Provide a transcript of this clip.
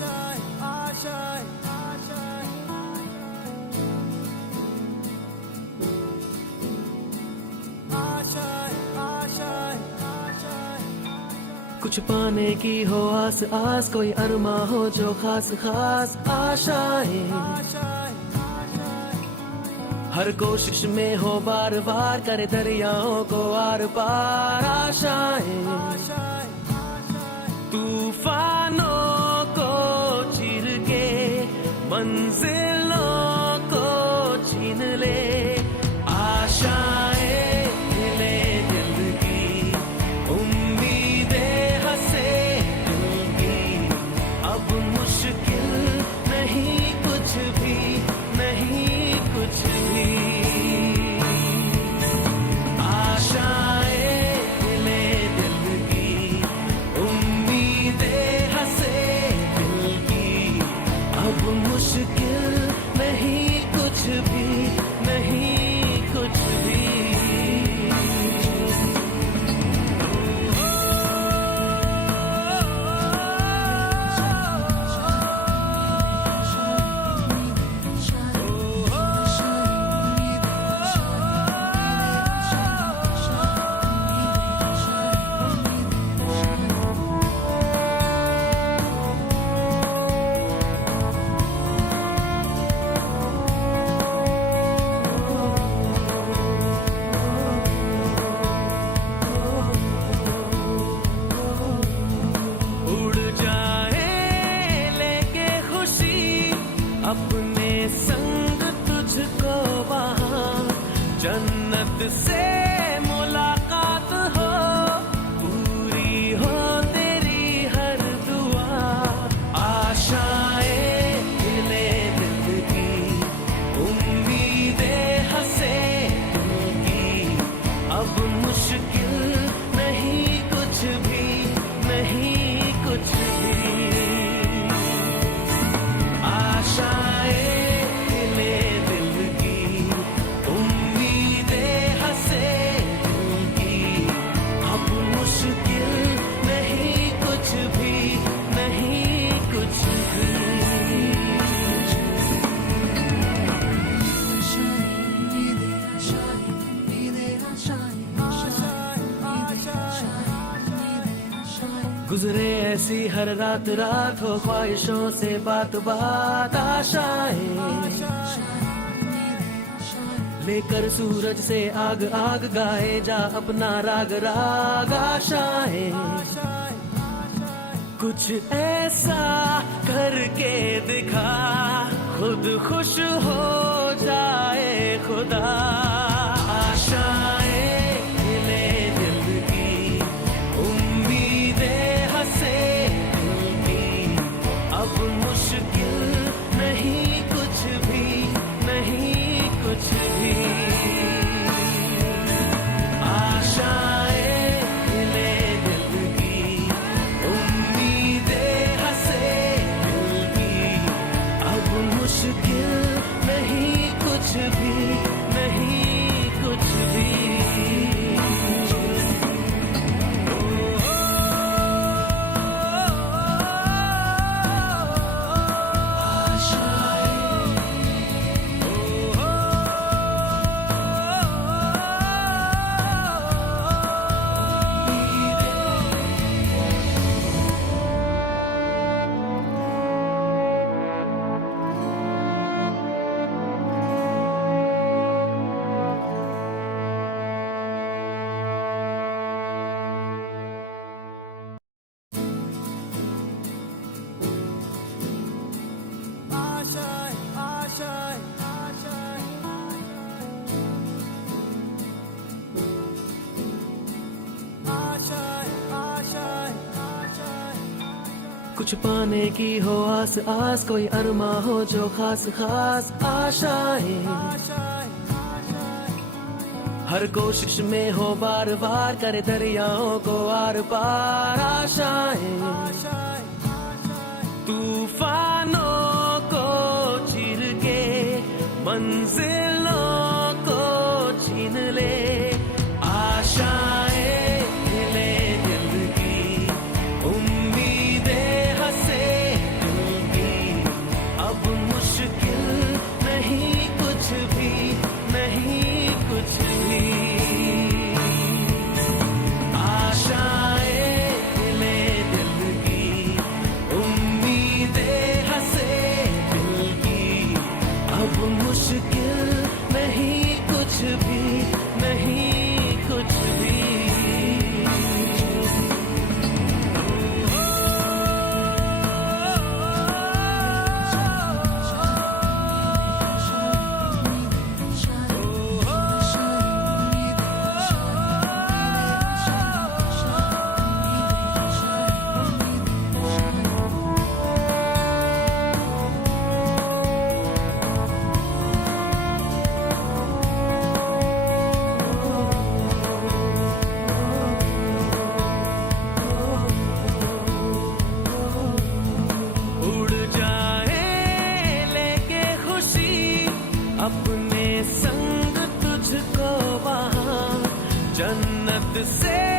आशाएं आशाएं आशाएं आशाएं आशाएं आशाएं कुछ पाने की हो आस आस, कोई अरमा हो जो खास खास आशाएं आशाएं हर कोशिश में हो बार बार, करे दरियाओं को आर पार आशाएं आशाएं तूफानों को चीर के मंजिलों को छीन ले आशाएं हिले दिल की, उम्मीदें हंसे दिल की, अब मुश्किल नहीं कुछ भी, नहीं कुछ भी आशाएं हिले दिल की, उम्मीदें हंसे दिल की, अब मुश्किल नहीं कुछ भी, नहीं कुछ भी अपने संग तुझको वहाँ जन्नत से मुलाकात हो, पूरी हो तेरी हर दुआ आशाएं हिले दिल की, उम्मीदें हंसे दिल की, अब मुश्किल नहीं कुछ भी, नहीं कुछ भी आशाएं हिले दिल की, उम्मीदें हंसे दिल की, अब मुश्किल नहीं कुछ भी, नहीं कुछ भी गुजरे ऐसी हर रात रात, हो ख्वाहिशों से बात बात आशाएं लेकर सूरज से आग आग, गाए जा अपना राग राग आशाएं कुछ ऐसा करके दिखा, खुद खुश हो जाए खुदा आशाएं हिले दिल की, उम्मीदें हंसे दिल की, अब मुश्किल नहीं कुछ भी, नहीं कुछ भी आशाएं हिले दिल की, उम्मीदें हंसे दिल की, अब मुश्किल नहीं कुछ भी, नहीं कुछ भी आशाएं आशाएं आशाएं आशाएं आशाएं आशाएं कुछ पाने की हो आस आस, कोई अरमा हो जो खास खास आशाएं हर कोशिश में हो बार बार, करे दरियाओं को आर पार आशाएं तूफानों को चीर के मंजिलों को छीन ले आशाएं हिले दिल की, उम्मीदें हंसे दिल जन्नत से